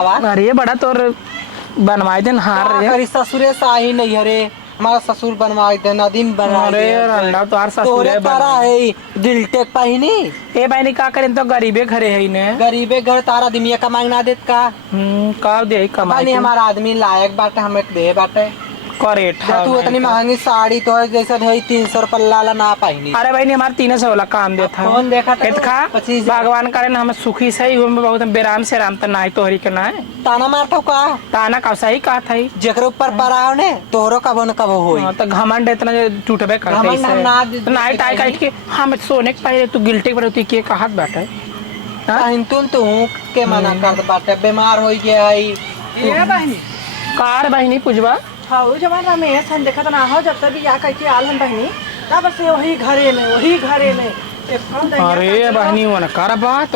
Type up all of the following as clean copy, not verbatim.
अरे बड़ा तोर बनवाए देन हार रे ससुरे से आई नहीं हरे हमारा ससुर बनवाए दे नदीम बना अरे रंडा तो हर ससुर है तारा है दिल टेक पाहिनी ए भाई का करें तो गरीबे घरे है ने गरीबे घर तारा दिमिया कमाई ना देत का दे कमाई हमारा आदमी लायक बाटे हमें दे बाटे करेट तू इतनी महंगी साड़ी तो जैसे है 300 पल्ला ला ना पाहिनी। अरे भाई हमारे 300 वाला काम दे था कौन देखा खा भगवान करे ना हमें सुखी सही हो में बहुत बेराम से राम त ना तो हरी के ना ताना मारतो का ताना का सही का था जेकर ऊपर पराव ने तोहरो कबो न कबो होई तो घमंड इतना टूटबे करते है ना टाई काट के हम सोने के पहले तू गिल्टी पर होती के कहत बाटे तुम तो के मना कर बाटे बीमार होई गया है ये बहनी कार बहनी पूजवा हाउ जमाना में सन देखत ना हो जब तक या कह के आलन बहनी तब से वही घरे में अरे बहनी वन कर बात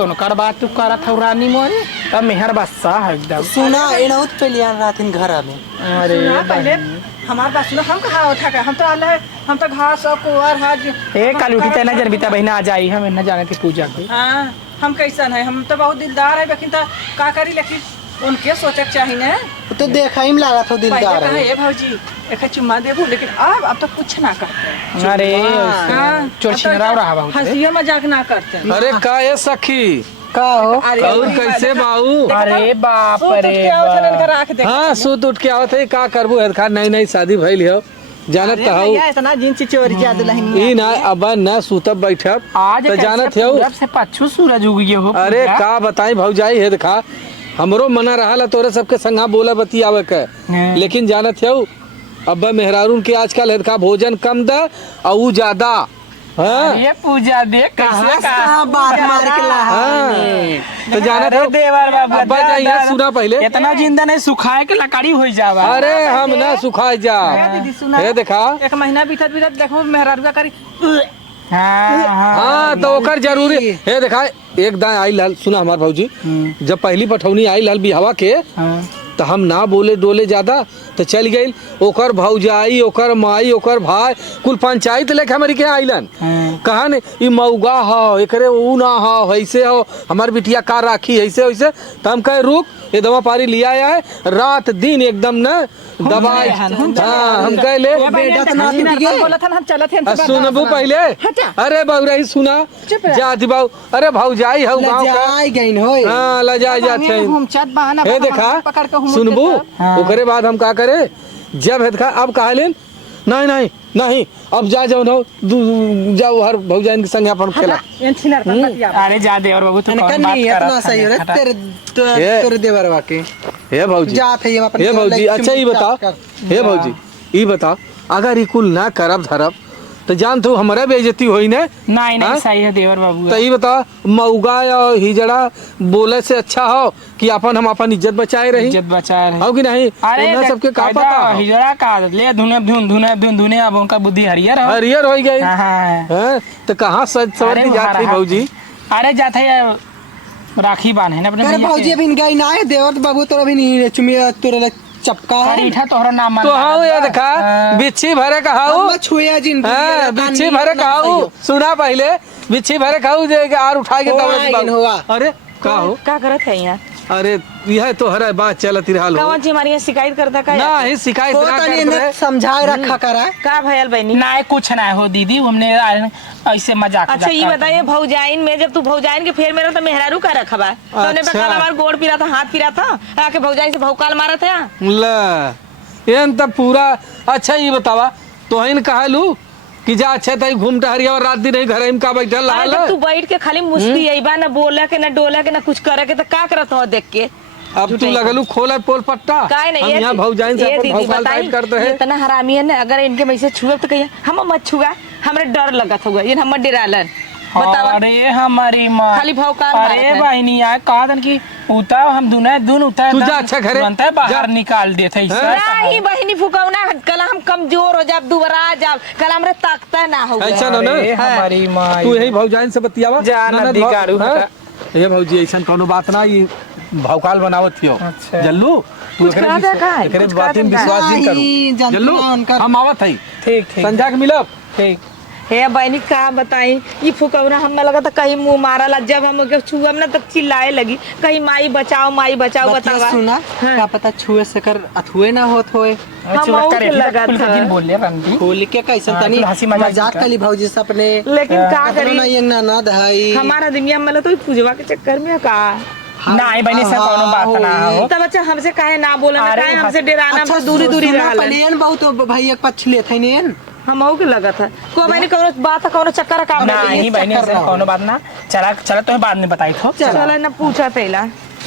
तू करत हो रानी मोरे तब मेहर बस्सा है एकदम सुना एनौत पे लिया रातिन घर में अरे पहले हमार बात सुनो हम कहां उठा के हम तो आले हम तो घास और कुआर हाज ए कल उठी तना जनबिता बहना आ जाई हम न जाने थी पूजा के हां हम कैसन है हम तो बहुत दिलदार है लेकिन तो का करी लेकिन उनके सोचक चाहिए ना तो देखा ही लगा था दिलदार है ए भौजी एक चुम्मा देबू लेकिन अब तो कुछ ना करते अरे चोरचिनरा रहा बहुत हंसियो मजाक ना करते अरे का ये सखी का हो कैसे बाऊ अरे बाप रे हाँ सूत उठ के आवत है का करबू खा नई शादी भइल हो जानत हूँ इतना जिन चिचोरी जा दुल्हन ई ना अब ना सूतब बैठब आज तो जानत हो जब से पछू सूरज उग गयो हो अरे का बताई भौजाई है देखा हमरो मना रहा तोरे सबके संगा बोला बतियावे के लेकिन जानत हो अब मेहरारून के आजकल है देखा भोजन कम द और ज्यादा ये पूजा देख कैसे का बात मार के ला तो जानत हो देवर बाबा अब्बा जाइए सुना पहले इतना जिंदा नहीं सुखाए के लकड़ी हो जावा अरे हम ना सुखाए जा दीदी सुना ये देखा एक महीना बीतत देखो मेहरारुआ करी हाँ तो ओकर जरूरी है देखा एक दाएं आई लाल सुना हमार भौजी जब पहली पठौनी आई लाल बिहावा के तो हम ना बोले डोले ज्यादा तो चल गई ओकर भौजाई ओकर माई ओकर भाई कुल पंचायत लेके हमारी के आइलन कहा ने ई मऊगा हो एकरे ऊ ना हो ऐसे हो हमार बिटिया का राखी ऐसे वैसे तो हम कहे रुक ये दवा पारी लिया है रात दिन एकदम न दवाई हाँ हम कह ले सुनबू पहले अरे बहुराई सुना जा दिबाऊ अरे भौजाई हो हाँ लजाई जाते हे देखा सुनबू ओकरे बाद हम का करे जब है देखा अब कहा लेन नहीं नहीं नहीं अब जा जाओ ना जाओ हर भौजाइन के संग अपन खेला अरे जा देवर बाबू तू कौन बात इतना सही हो रे तेरे देवर वाके हे भौजी जात है अपन हे भौजी अच्छा ये बता हे भौजी ये बता अगर ई कुल ना करब धरब तो जान तू हमारा बेइज्जती होई ने नहीं नहीं सही है देवर बाबू तो ये बता मऊगा या हिजड़ा बोले से अच्छा हो कि अपन हम अपन इज्जत बचाए रही इज्जत बचाए रही हो कि नहीं अरे सबके का पता हिजड़ा का ले धुने अब उनका बुद्धि हरियर हो गई हां तो कहां सज सवर जाती भौजी अरे जाते है राखी बांधे ना अपने भौजी अभी गई ना है देवर बाबू तोरा भी नहीं चुमिया तोरा चपका है तोहरा नाम तो हां ये देखा बिच्छी भरे कहाऊ छुया जिन हां बिच्छी भरे कहाऊ सुना पहले बिच्छी भरे कहाऊ जे आर उठा के दौड़ अरे का हो का करत है यहां अरे यह तो हर बात चलती रहल कौन जी हमारी शिकायत करता का नहीं शिकायत ना कर समझाए रखा करा का भयल बहनी ना कुछ ना हो दीदी हमने ऐसे मजाक अच्छा ये बताइए भौजाइन में जब तू भौजाइन के फेर मेरा तो मेहरारू का रखबा तो ने पे हमार गोड़ पीरा था हाथ पीरा था आके भौजाइन से भौकाल मारा था ले एन त पूरा अच्छा ये बतावा तोहिन कहलू कि जा अच्छे तई घूम टहरिया और रात दिन घर में का बैठल रहल तू बैठ के खाली मुस्की आईबा ना बोले के ना डोले के ना कुछ करे के तो का करत हो देख के अब तू लगलू खोले पोल पट्टा काय नहीं हम यहां भौजाइन से अपन भौकाल टाइट करते हैं इतना हरामी है ना अगर इनके में से छुए तो कहिए हम मत छुआ हमरे डर लगत होगा ये हम डरालन बतावा अरे हमारी मां खाली भौकाल अरे बहनी यार कहा था कि उता हम दुन उता तू जा अच्छा घरे बनता है बाहर निकाल देते नहीं बहनी फुकावना कल हम कमजोर हो जाब दुबरा जाब कल हमरे ताकत ना हो ऐसा ना हमारी मां तू यही भौजाइन से बतियावा जान दिगाड़ू ये भौजी ऐसा कोनो बात ना ये भौकाल बनावत थियो जल्लू तू एकरे बात में विश्वास नहीं करू जल्लू हम आवत हई ठीक संजा के मिलब ठीक हे बहनी का बताई ये फुकौना हमें लगा था कहीं मुंह मारा ला, जब हम छुअम ना तब चिल्लाए लगी कहीं माई बचाओ बतावा। सुना हाँ। क्या पता छुए से कर अथुए ना होत होए। हमहू के लगा था। बोल ले रंदी खोल के कैसे हाँ, तनी कुल हंसी मजाक मजाक कर। कली भौजी से अपने। लेकिन का करी ना ये ना धाई हमारा दुनिया में तो पूजवा के चक्कर में का ना आई बहनी से कोनो बात ना हो। तब अच्छा हमसे काहे ना बोलना, अरे काहे हमसे हंस- डराना, अच्छा हमसे दूरी दूरी सुना रहला। पलेन बहुत भाई एक पक्ष ले थे नेन। हमहू के लगा था को बहनी कौनो बात कौनो चक्कर काम नहीं बहनी चक्कर से ना हो। कोनो बात ना। चला चला तो बाद में बताई थो। चला ना पूछा पहला।